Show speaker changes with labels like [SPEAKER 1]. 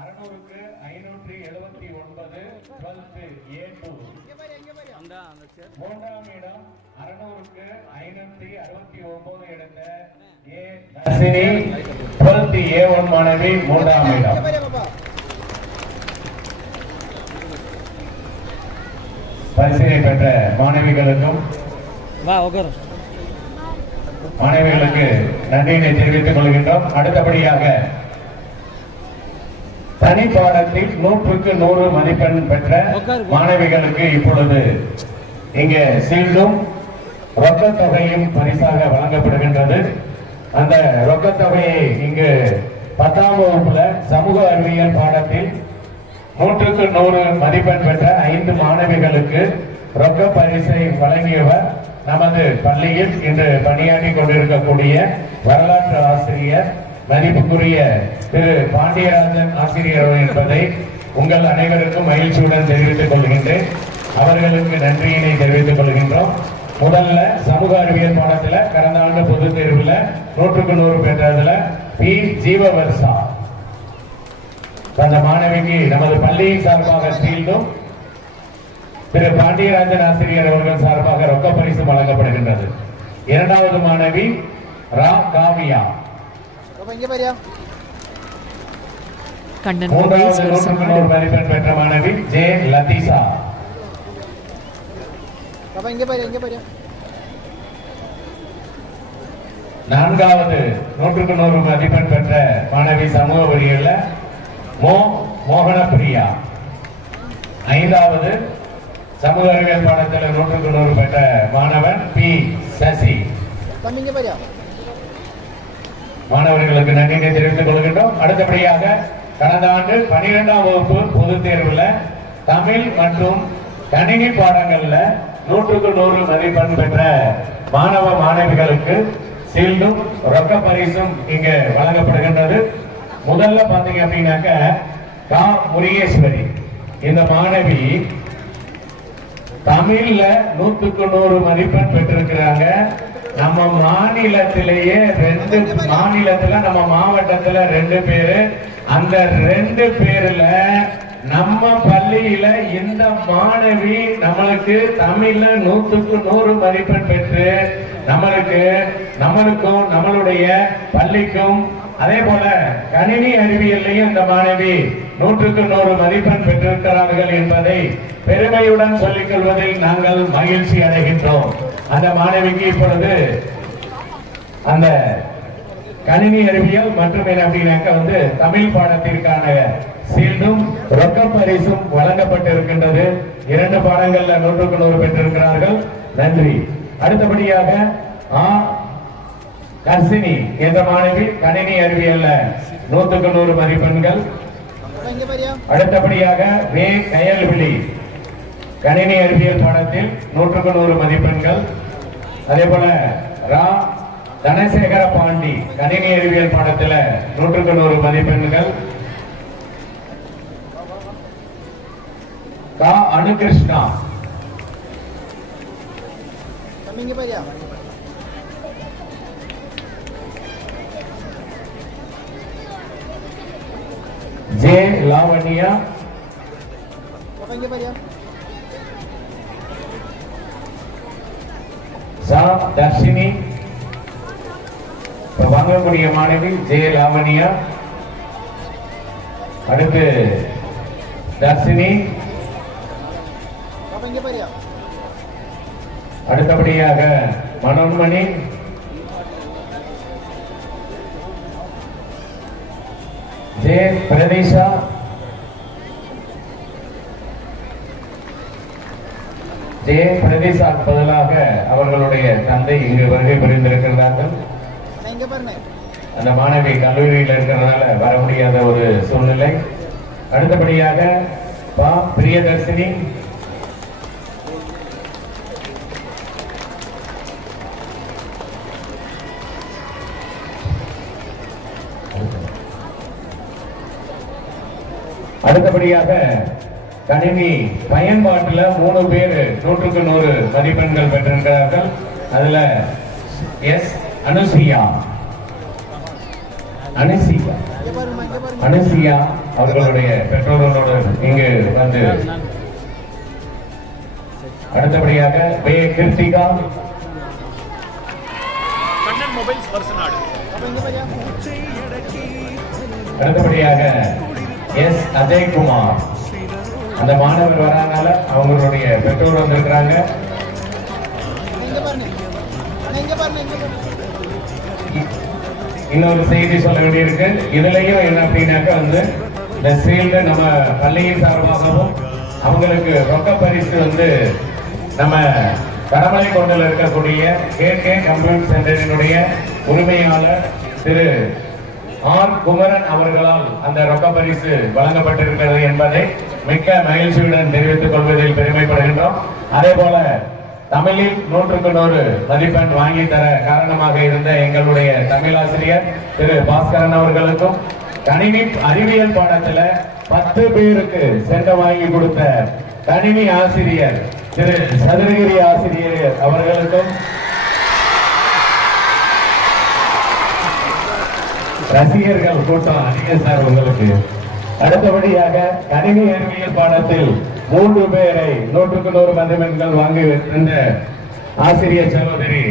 [SPEAKER 1] அறுநூறுக்கு ஐநூற்றி எழுபத்தி ஒன்பது டுவெல்த் ஏ டூ மூன்றாம் இடம் அறுநூறுக்கு ஐநூற்றி அறுபத்தி ஒன்பது எடுத்த A Dharshini. Twelfth A one மாணவி மூன்றாம் இடம். பரிசினை பெற்ற மாணவிகளுக்கும் மாணவிகளுக்கு நன்றியினை தெரிவித்துக் கொள்கின்றோம். அடுத்தபடியாக தனி பாடத்தில் நூற்றுக்கு நூறு மதிப்பெண் பெற்ற மாணவிகளுக்கு இப்பொழுது இங்கே சீல்டும் ரொக்கத் தொகையும் பரிசாக வழங்கப்படுகின்றது. அந்த ரொக்கத் தொகையை இங்கு பத்தாம் வகுப்புல சமூக அறிவியல் பாடத்தில் நூற்றுக்கு நூறு மதிப்பெண் பெற்ற ஐந்து மாணவிகளுக்கு ரொக்க பரிசை வழங்கியவர் நமது பள்ளியில் இன்று பணியாற்றி கொண்டிருக்கக்கூடிய வரலாற்று ஆசிரியர் மதிப்புக்குரிய திரு பாண்டியராஜன் ஆசிரியர் என்பதை உங்கள் அனைவருக்கும் மகிழ்ச்சியுடன் தெரிவித்துக் கொள்கின்றேன். அவர்களுக்கு நன்றியினை தெரிவித்துக் கொள்கின்றோம். முதல்ல சமூக அறிவியல் பாடத்தில் கடந்த ஆண்டு பொதுத் தேர்வில் நூற்றுக்கு நூறு பெற்றதுல பி. ஜீவவர்சா. அந்த மாணவிக்கு நமது பள்ளியின் சார்பாக ஸ்டீல்டும் திரு பாண்டியராஜன் ஆசிரியர் அவர்கள் சார்பாக ரொக்க பரிசு வழங்கப்படுகின்றது. இரண்டாவது மாணவி ரா. காவியா.
[SPEAKER 2] கண்ணன்
[SPEAKER 1] பெற்ற மாணவி ஜே லதீசா நான்காவது நூற்றுக்கு நூறு மதிப்பெண் பெற்ற மாணவி சமூக வழியில் மோ மோகன பிரியா ஐந்தாவது சமூக அறிவியல் பாடத்தில் நூற்றுக்கு நூறு பெற்ற மாணவன் பி சசி மாணவர்களுக்கு நன்றியை தெரிவித்துக் கொள்கின்றோம். அடுத்தபடியாக கடந்த ஆண்டு பனிரெண்டாம் வகுப்பு பொதுத் தேர்வில் தமிழ் மற்றும் கணினி பாடங்கள்ல நூற்றுக்கு நூறு மதிப்பெண் பெற்ற மாணவ மாணவிகளுக்கு சீல்டும் ரொக்க பரிசும் இங்க வழங்கப்படுகின்றது. முதல்ல பாத்தீங்க அப்படின்னாக்க கா. முருகேஸ்வரி. இந்த மாணவி தமிழ்ல நூத்துக்கு நூறு மதிப்பெண் பெற்றிருக்கிறாங்க. நம்ம மாநிலத்திலேயே ரெண்டு மாநிலத்துல நம்ம மாவட்டத்துல ரெண்டு பேரு. அந்த ரெண்டு பேர்ல நம்ம பள்ளியில இந்த மாணவி நம்மளுக்கு தமிழ்ல நூத்துக்கு நூறு மதிப்பெண் பெற்று நம்மளுக்கு நம்மளுக்கும் நம்மளுடைய பள்ளிக்கும் அதே போல கணினி அறிவியல்லையும் இந்த மாணவி நூற்றுக்கு நூறு மதிப்பெண் பெற்றிருக்கிறார்கள் என்பதை பெருமையுடன் சொல்லிக் கொள்வதில் நாங்கள் மகிழ்ச்சி அடைகின்றோம். அந்த மாணவிக்கு இப்பொழுது அந்த கணினி அறிவியல் மற்றும் என்ன அப்படின்னாக்க வந்து தமிழ் பாடத்திற்கான சீல்டும் ரொக்க பரிசும் வழங்கப்பட்டிருக்கின்றது. இரண்டு பாடங்கள்ல நூற்றுக்கு நூறு பெற்றிருக்கிறார்கள். நன்றி. அடுத்தபடியாக ஆ கர்சினி என்ற மாணவி கணினி அறிவியல்ல நூத்துக்கு நூறு மதிப்பெண்கள். அடுத்தபடியாக வே கயல்விழி. கணினி அறிவியல் பாடத்தில் நூற்றுக்கு நூறு மதிப்பெண்கள். அதே போல ரா. தனசேகர பாண்டி கணினி அறிவியல் பாடத்தில் நூற்றுக்கு நூறு மதிப்பெண்கள். கா. அனுகிருஷ்ணா. ஜே லாவண்யா. சா தர்ஷினி. வாங்கக்கூடிய மாணவி ஜெய லாவண்யா. அடுத்து தர்ஷினி. அடுத்தபடியாக மனோன்மணி. ஜே பிரதீஷா. ஜே பிரதீஷா பதிலாக அவர்களுடைய தந்தை இங்கு வருகை புரிந்திருக்கிறார்கள். அந்த மாணவி கல்லூரியில் இருக்கிறதுனால வர முடியாத ஒரு சூழ்நிலை. அடுத்தபடியாக பா பிரியதர்சினி அடுத்தபடியாக கணினி பயன்பாட்டுல மூணு பேர் நூற்றுக்கு நூறு மதிப்பெண்கள் பெற்றிருக்கிறார்கள். அதுல எஸ் அனுசியா. அனுசிகா அனுசியா அவர்களுடைய பெற்றோர்களோடு இங்கு வந்து அடுத்தபடியாக வே கிருத்திகா. அடுத்தபடியாக எஸ் அஜய்குமார். அந்த மாணவர் வராதனால அவங்களுடைய பெற்றோர் வந்திருக்கிறாங்க. இன்னொரு செய்தி சொல்ல வேண்டியிருக்கு. இதுலயும் என்ன அப்படின்னாக்கா வந்து இந்த சீல்டு நம்ம பள்ளியின் சார்பாகவும் அவங்களுக்கு ரொக்க பரிசு வந்து நம்ம கடமலை கொண்டில் இருக்கக்கூடிய கே கே கம்ப்யூட்டர் சென்டரினுடைய உரிமையாளர் திரு ஆர் குமரன் அவர்களால் அந்த ரொக்க பரிசு வழங்கப்பட்டிருக்கிறது என்பதை மிக்க மகிழ்ச்சியுடன் தெரிவித்துக் கொள்வதில் பெருமைப்படுகின்றோம். அதே போல தமிழில் நூற்றுக்கு நூறு மதிப்பெண் வாங்கி தர காரணமாக இருந்த எங்களுடைய தமிழாசிரியர் திரு பாஸ்கரன் அவர்களுக்கும் கணினி அறிவியல் பாடத்துல பத்து பேருக்கு சென்ற வாங்கி கொடுத்த கணினி ஆசிரியர் திரு சதுரகிரி ஆசிரியர் அவர்களுக்கும் ரசிகர்கள் கூட்டம் அதிகம் சார் உங்களுக்கு. அடுத்தபடியாக கணினி அறிவியல் பாடத்தில் மூன்று பேரை நூற்றுக்கு நூறு மதிப்பெண்கள் வாங்கி வைத்திருந்த ஆசிரியர் சகோதரி